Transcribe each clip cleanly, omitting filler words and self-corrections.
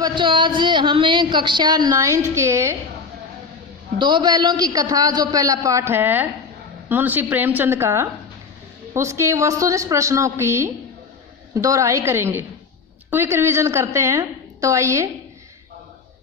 बच्चों, आज हमें कक्षा 9th के दो बैलों की कथा जो पहला पाठ है मुंशी प्रेमचंद का, उसके वस्तुनिष्ठ प्रश्नों की दोहराई करेंगे। क्विक रिवीजन करते हैं। तो आइए,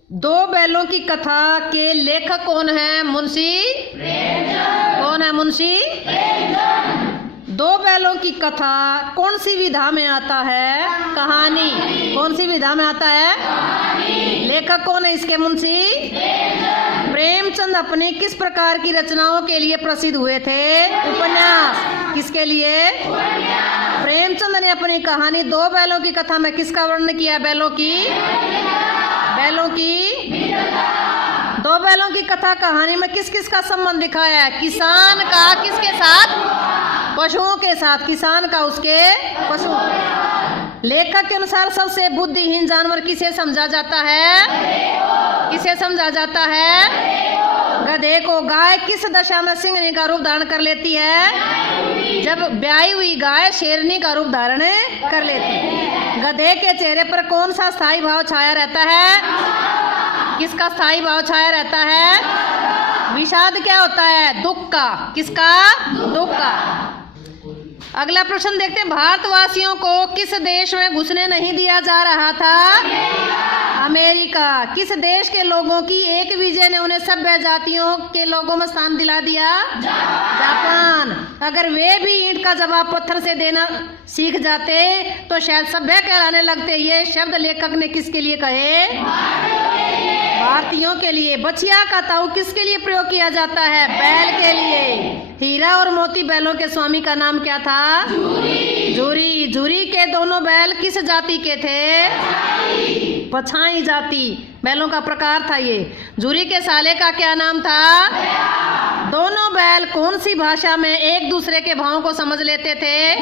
दो बैलों की कथा के लेखक कौन है? मुंशी प्रेमचंद। कौन है? मुंशी प्रेमचंद। दो बैलों की कथा कौन सी विधा में आता है? कहानी। कौन सी विधा में आता है? कहानी। लेखक कौन है इसके? मुंशी प्रेमचंद। प्रेमचंद अपनी किस प्रकार की रचनाओं के लिए प्रसिद्ध हुए थे? उपन्यास। किसके लिए? उपन्यास। प्रेमचंद ने अपनी कहानी दो बैलों की कथा में किसका वर्णन किया? बैलों की दो बैलों की कथा कहानी में किस किस का संबंध दिखाया है? किसान का किसके साथ? पशुओं के साथ। किसान का उसके पशु। लेखक के अनुसार सबसे बुद्धिहीन जानवर किसे समझा जाता है? किसे समझा जाता है? गधे को। गाय किस दशा में सिंहनी का रूप धारण कर लेती है? जब ब्याई हुई गाय शेरनी का रूप धारण कर लेती है। गधे के चेहरे पर कौन सा स्थायी भाव छाया रहता है? किसका स्थायी भाव छाया रहता है? विषाद क्या होता है? दुख का। किसका? दुख का। अगला प्रश्न देखते हैं। भारतवासियों को किस देश में घुसने नहीं दिया जा रहा था? अमेरिका। किस देश के लोगों की एक विजय ने उन्हें सभ्य जातियों के लोगों में स्थान दिला दिया? जापान। अगर वे भी ईंट का जवाब पत्थर से देना सीख जाते तो शायद सभ्य कहलाने लगते। ये शब्द लेखक ने किसके लिए कहे? भारतीयों के लिए। बछिया का ताऊ किसके लिए प्रयोग किया जाता है? बैल के लिए। हीरा और मोती बैलों के स्वामी का नाम क्या था? जूरी। जूरी के दोनों बैल किस जाति के थे? पछाई जाति। बैलों का प्रकार था ये। जूरी के साले का क्या नाम था? दोनों बैल कौन सी भाषा में एक दूसरे के भावों को समझ लेते थे?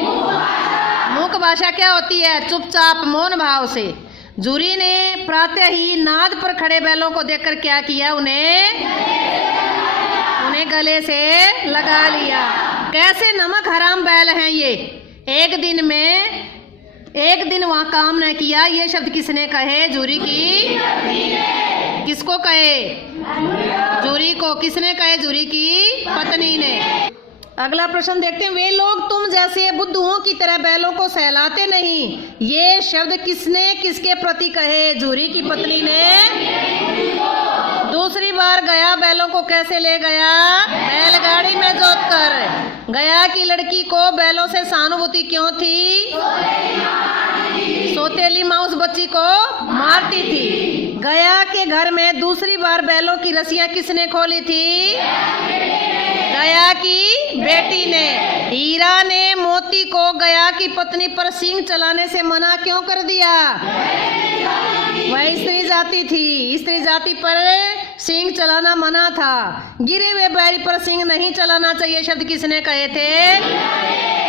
मूक भाषा क्या होती है? चुपचाप मौन भाव से। जूरी ने प्रातः ही नाद पर खड़े बैलों को देखकर क्या किया? उन्हें गले से लगा लिया। कैसे नमक हराम बैल हैं ये? एक दिन वहाँ काम न किया। ये शब्द किसने कहे? जूरी की। किसको कहे? जूरी को। किसने कहे? जूरी की पत्नी ने। अगला प्रश्न देखते हैं। वे लोग तुम जैसे बुद्धुओं की तरह बैलों को सहलाते नहीं। ये शब्द किसने किसके प्रति कहे? जूरी की पत्नी ने। दूसरी बार गया बैलों को कैसे ले गया? बैलगाड़ी में जोतकर। गया की लड़की को बैलों से सहानुभूति क्यों थी? सौतेली माँ उस बच्ची को मारती थी। गया के घर में दूसरी बार बैलों की रस्सियां किसने खोली थी? गया की बेटी ने। हीरा ने मोती को गया की पत्नी पर सींग चलाने से मना क्यों कर दिया? वह स्त्री जाति थी। स्त्री जाति पर सींग चलाना मना था। गिरे हुए बैल पर सींग नहीं चलाना चाहिए शब्द किसने कहे थे?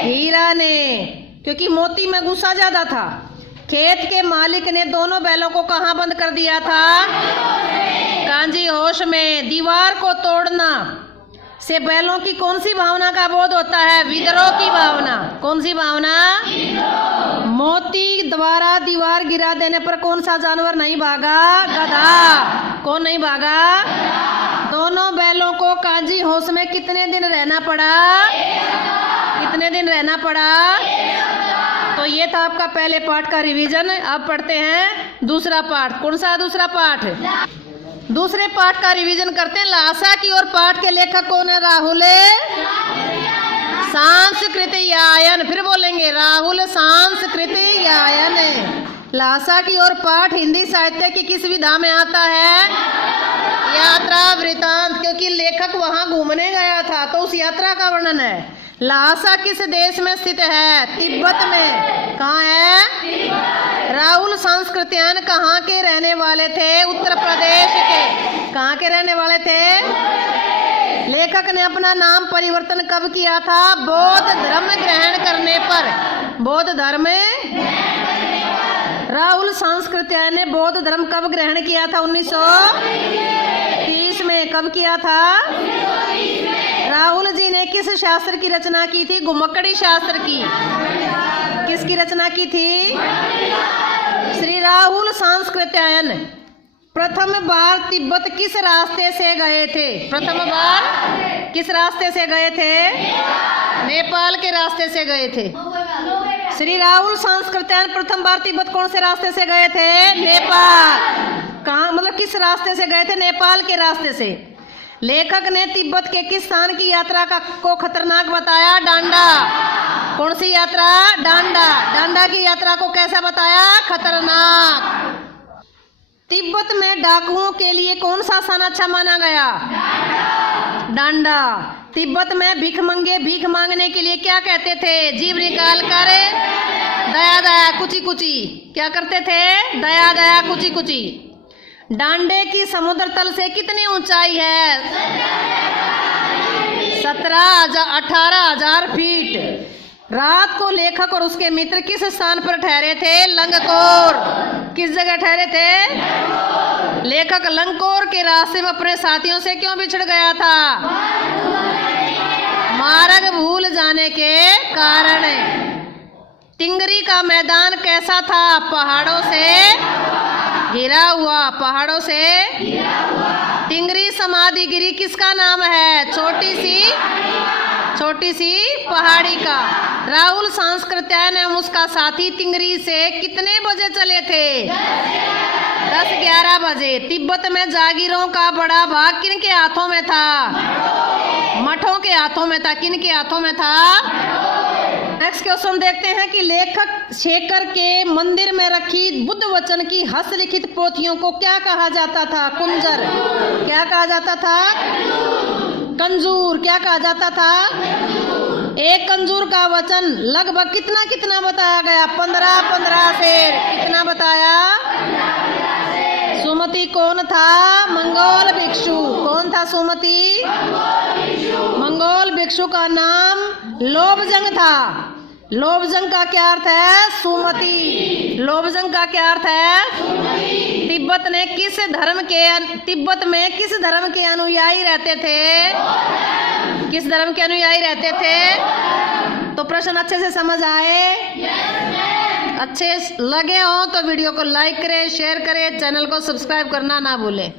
हीरा ने, क्योंकि मोती में गुस्सा ज्यादा था। खेत के मालिक ने दोनों बैलों को कहाँ बंद कर दिया था? कांजी होश में। दीवार को तोड़ना से बैलों की कौन सी भावना का बोध होता है? विद्रोह की भावना। कौन सी भावना? मोती द्वारा दीवार गिरा देने पर कौन सा जानवर नहीं भागा? गधा। कौन नहीं भागा? दोनों बैलों को कांजी होश में कितने दिन रहना पड़ा? कितने दिन रहना पड़ा? तो ये था आपका पहले पाठ का रिवीजन। अब पढ़ते हैं दूसरा पाठ। कौन सा दूसरा पाठ? दूसरे पाठ का रिवीजन करते हैं। लासा की और पाठ के लेखक कौन है? राहुल सांस्कृतियायन। फिर बोलेंगे, राहुल सांस्कृतियायन। लासा की और पाठ हिंदी साहित्य की किस विधा में आता है? यात्रा वृतांत। क्योंकि लेखक वहां घूमने गया था तो उस यात्रा का वर्णन है। लासा किस देश में स्थित है? तिब्बत में। कहाँ है? राहुल सांस्कृतियायन कहाँ के रहने वाले थे? उत्तर प्रदेश के। कहाँ के रहने वाले थे? लेखक ने अपना नाम परिवर्तन कब किया था? बौद्ध धर्म ग्रहण करने पर। बौद्ध धर्म। राहुल सांस्कृतियायन ने बौद्ध धर्म कब ग्रहण किया था? 1930 में। कब किया था? राहुल जी ने किस शास्त्र की रचना की थी? घुमक्कड़ी शास्त्र की। किसकी रचना की थी? श्री राहुल सांस्कृत्यायन प्रथम बार तिब्बत किस रास्ते से गए थे? प्रथम बार किस रास्ते से गए थे? नेपाल के रास्ते से गए थे। श्री राहुल सांस्कृत्यायन प्रथम बार तिब्बत कौन से रास्ते से गए थे? नेपाल। कहाँ, मतलब किस रास्ते से गए थे? नेपाल के रास्ते से। लेखक ने तिब्बत के किस स्थान की यात्रा को खतरनाक बताया? डांडा। कौन सी यात्रा? डांडा। डांडा की यात्रा को कैसा बताया? खतरनाक। तिब्बत में डाकुओं के लिए कौन सा स्थान अच्छा माना गया? डांडा। तिब्बत में भिखमंगे भीख मांगने के लिए क्या कहते थे? जीभ निकाल कर दया दया कुची कुची। क्या करते थे? दया दया कुची कुची। डांडे की समुद्र तल से कितनी ऊंचाई है? 18,000 फीट। रात को लेखक और उसके मित्र किस स्थान पर ठहरे थे? लंगकोर। किस जगह ठहरे थे? लेखक लंगकोर के रास्ते में अपने साथियों से क्यों बिछड़ गया था? मार्ग भूल जाने के कारण। टिंगरी का मैदान कैसा था? पहाड़ों से घिरा हुआ। पहाड़ों से टिंगरी समाधि गिरी किसका नाम है? छोटी सी पहाड़ी का। राहुल सांस्कृत्यायन एवं उसका साथी टिंगरी से कितने बजे चले थे? 10-11 बजे। तिब्बत में जागीरों का बड़ा भाग किनके हाथों में था? मठों के हाथों में था। किनके हाथों में था? नेक्स्ट क्वेश्चन देखते हैं कि लेखक शेखर के मंदिर में रखी बुद्ध वचन की हस्तलिखित पोथियों को क्या कहा जाता था? कुंजर। क्या कहा जाता था? कंजूर। क्या कहा जाता था? एक कंजूर का वचन लगभग कितना बताया गया? 15 शेर। कितना बताया? सुमति कौन था? मंगोल भिक्षु। कौन था सुमति? मंगोल भिक्षु का नाम लोबजंग था। लोबजंग का क्या अर्थ है? सुमति। लोबजंग का क्या अर्थ है? तिब्बत में किस धर्म के अनुयायी रहते थे? किस धर्म के अनुयायी रहते थे? तो प्रश्न अच्छे से समझ आए? अच्छे लगे हो तो वीडियो को लाइक करें, शेयर करें, चैनल को सब्सक्राइब करना ना भूलें।